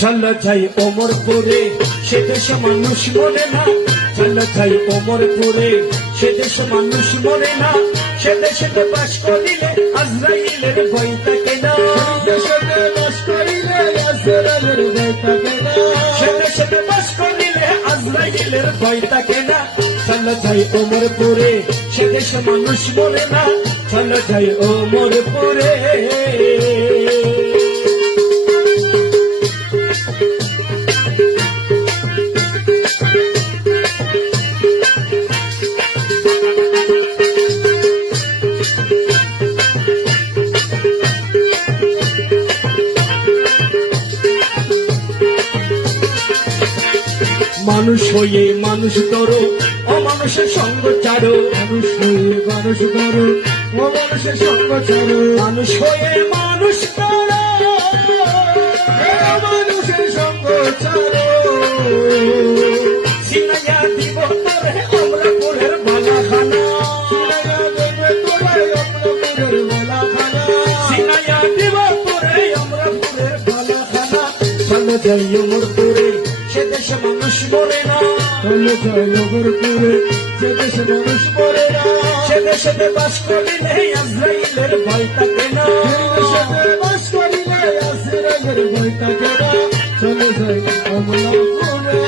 চলো যাই ওমরপুরে, সে দেশে মানুষ মরে না। চলো যাই ওমরপুরে, সে দেশে মানুষ মরে না। সে দেশেতে বাস করিলে আজরাইলের ভয় থাকে না। দেশেতে বাস করিলে আজরাইলের ভয় থাকে না। সে দেশেতে বাস করিলে আজরাইলের ভয় থাকে না। চলো যাই ওমরপুরে, সে দেশে মানুষ মরে না। চলো যাই ওমরপুরে। মানুষ হয়ে মানুষ করো, অমানুষের সঙ্গ ছাড়ো। মানুষ হয়ে মানুষ করো, অমানুষের সঙ্গ ছাড়ো। মানুষ হয়ে মানুষ করো, অমানুষের সঙ্গ ছাড়ো। সিনাইয়া দিব তোরে অমরাপুরের বালাখানা। সিনাইয়া দিব তোরে অমরাপুরের বালাখানা। চলো যাই ওমরপুরে, সে দেশে মানুষ মরে না। চলো যাই ওমরপুরে, সে দেশে মানুষ মরে না। সে দেশেতে বাস করিলে আজরাইলের ভয় থাকে না। দেশেতে বাস করিলে আজরাইলের ভয় থাকে না। চলো যাই ওমরপুরে।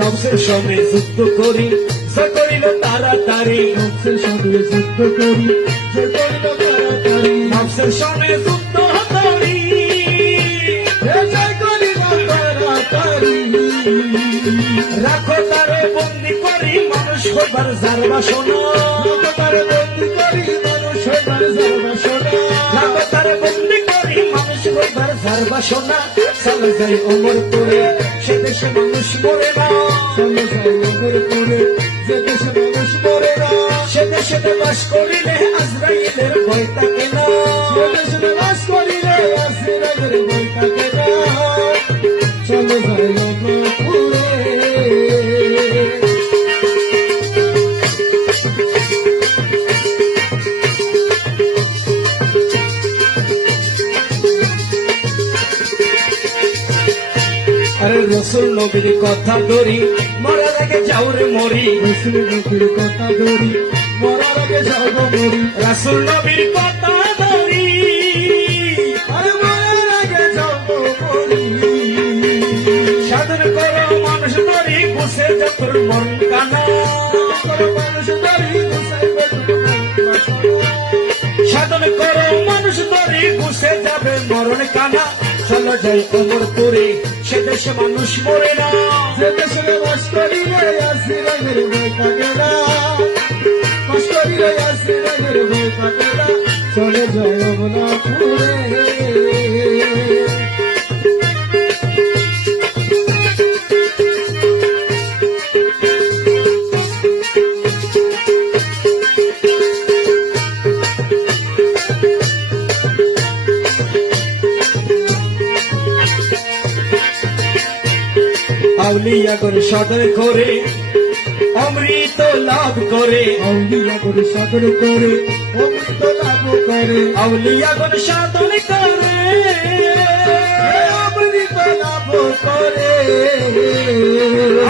নফসের সঙ্গে যুদ্ধ করি, যে করিল তাড়াতাড়ি। নফসের সঙ্গে যুদ্ধ করি, যে করিল তাড়াতাড়ি। নফসের সঙ্গে যুদ্ধ করি, যে করিল তাড়াতাড়ি। রাখো তারে বন্দি করি, মানুষ হইবার যার বাসনা। রাখো তারে বন্দি করি, মানুষ হইবার যার বাসনা। রাখো তারে বন্দি করি, মানুষ হইবার যার বাসনা। চলো যাই ওমরপুরে, সে দেশে মানুষ মরে না। চলো যাই ওমরপুরে, যে দেশে মানুষ মরে না। সে দেশেতে বাস করিলে আজরাইলের ভয় থাকে না। সে দেশেতে বাস করিলে আজরাইলের ভয় থাকে না। চলো যাই ওমরপুরে। আরে রসুল নবীর কথা ধরি, মরার আগে যাওরে মরি। রসুল নবীর কথা ধরি, মরার আগে যাও মরি। রসুল নবীর কথা ধরি, আরে মরার আগে যাও মরি। সাধন করো মানুষ ধরি, বসে যা তোর মন কানা। মানুষ ধরি, সাধন করো মানুষ ধরি, বসে যাবে মরণ কানা। চলো যাই ওমরপুরে, সে দেশে মানুষ মরে না। যে দেশে বাস করিলে আজরাইলের ভয় থাকে না। বাস করিলে আজরাইলের ভয় থাকে না। চলো যাই ওমরপুরে। আউলিয়া করে সাধন করে অমৃত লাভ করে। আউলিয়া করে সাধন করে অমৃত লাভ করে। আউলিয়া করে সাধন করে অমৃত লাভ করে।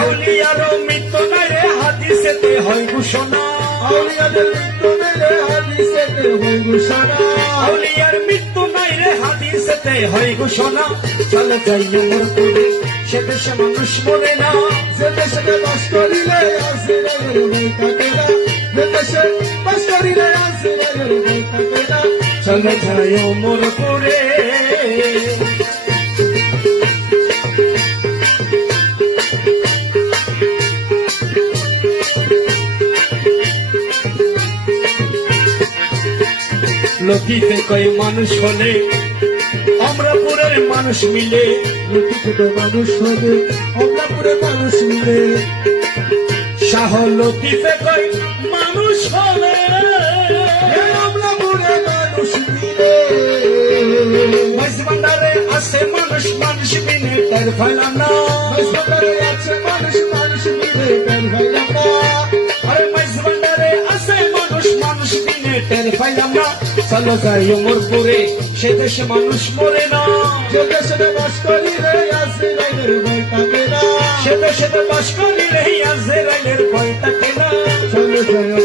আউলিয়ার মৃত্যু নাই রে হাদিসেতে হয় ঘোষণা। আউলিয়ার মৃত্যু নাই রে হাদিসেতে হয় ঘোষণা। আউলিয়ার মৃত্যু নাই রে হাদিসেতে হয় ঘোষণা। চলো যাই ওমরপুরে, সে দেশে মানুষ মরে না। যে দেশে বাস করিলে আজরাইলের ভয় থাকে না। যে দেশে বাস করিলে আজরাইলের ভয় থাকে না। চলো যাই ওমরপুরে। লতিফে কয় মানুষ হলে অমরাপুরের মানুষ মিলে। লতিফে কয় মানুষ হলে আমলাপুরে মানুষ মিলে শাহ লতিফে কই মানুষ হলে আমলাপুরে মানুষ মিলে মাইজ ভান্ডারে আছে মানুষ মানুষ বিনে টের পাইলাম না হাসপাতালে আছে মানুষ মানুষ মিলে টের পাইলাম না আরে মাইজ ভান্ডারে আছে মানুষ মানুষ বিনে টের পাইলাম না চলো যাই অমরপুরে সে দেশে মানুষ মরে না যে দেশে বাস করি রে আজরাইলের ভয় থাকে না সে দেশে বাস করি রে আজরাইলের ভয় থাকে না চলে যায়